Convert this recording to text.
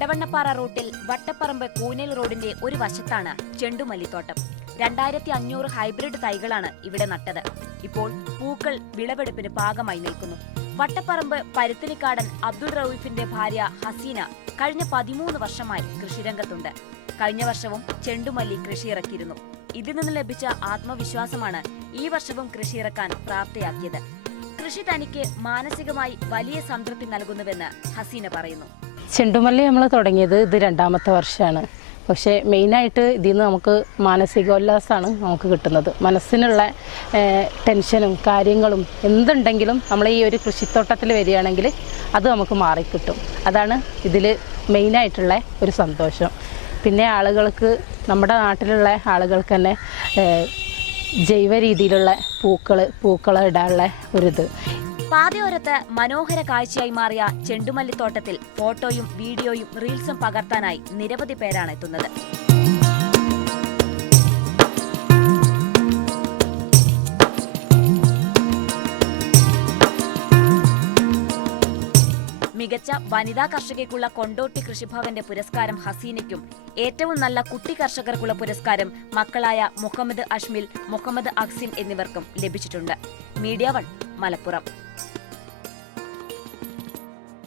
എടവണ്ണപ്പാറ റൂട്ടിൽ വട്ടപ്പറമ്പ് കൂനൽ റോഡിന്റെ ഒരു വശത്താണ് ചെണ്ടുമല്ലിത്തോട്ടം. 2500 ഹൈബ്രിഡ് തൈകളാണ് ഇവിടെ നട്ടത്. ഇപ്പോൾ പൂക്കൾ വിളവെടുപ്പിന് പാകമായി നിൽക്കുന്നു. വട്ടപ്പറമ്പ് പരുത്തിനിക്കാടൻ അബ്ദുൾ റൌഫിന്റെ ഭാര്യ ഹസീന കഴിഞ്ഞ 13 വർഷമായി കൃഷിരംഗത്തുണ്ട്. കഴിഞ്ഞ വർഷവും ചെണ്ടുമല്ലി കൃഷിയിറക്കിയിരുന്നു. ഇതിൽ നിന്ന് ലഭിച്ച ആത്മവിശ്വാസമാണ് ഈ വർഷവും കൃഷിയിറക്കാൻ പ്രാപ്തയാക്കിയത്. കൃഷി തനിക്ക് മാനസികമായി വലിയ സംതൃപ്തി നൽകുന്നുവെന്ന് ഹസീന പറയുന്നു. ചെണ്ടുമല്ലി നമ്മൾ തുടങ്ങിയത് ഇത് 2ാമത്തെ വർഷമാണ്. പക്ഷേ മെയിനായിട്ട് ഇതിൽ നിന്ന് നമുക്ക് മാനസികോല്ലാസമാണ് നമുക്ക് കിട്ടുന്നത്. മനസ്സിനുള്ള ടെൻഷനും കാര്യങ്ങളും എന്തുണ്ടെങ്കിലും നമ്മൾ ഈ ഒരു കൃഷിത്തോട്ടത്തിൽ വരികയാണെങ്കിൽ അത് നമുക്ക് മാറിക്കിട്ടും. അതാണ് ഇതിൽ മെയിനായിട്ടുള്ള ഒരു സന്തോഷം. പിന്നെ ആളുകൾക്ക്, നമ്മുടെ നാട്ടിലുള്ള ആളുകൾക്ക് തന്നെ ജൈവ രീതിയിലുള്ള പൂക്കൾ ഇടാനുള്ള ഒരിത്. പാതയോരത്ത് മനോഹര കാഴ്ചയായി മാറിയ ചെണ്ടുമല്ലിത്തോട്ടത്തിൽ ഫോട്ടോയും വീഡിയോയും റീൽസും പകർത്താനായി നിരവധി പേരാണ് എത്തുന്നത്. മികച്ച വനിതാ കർഷകയ്ക്കുള്ള കൊണ്ടോട്ടി കൃഷിഭവന്റെ പുരസ്കാരം ഹസീനയ്ക്കും ഏറ്റവും നല്ല കുട്ടി കർഷകർക്കുള്ള പുരസ്കാരം മക്കളായ മുഹമ്മദ് അഷ്മിൽ, മുഹമ്മദ് അഹ്സിൻ എന്നിവർക്കും ലഭിച്ചിട്ടുണ്ട്. മീഡിയ 1 മലപ്പുറം.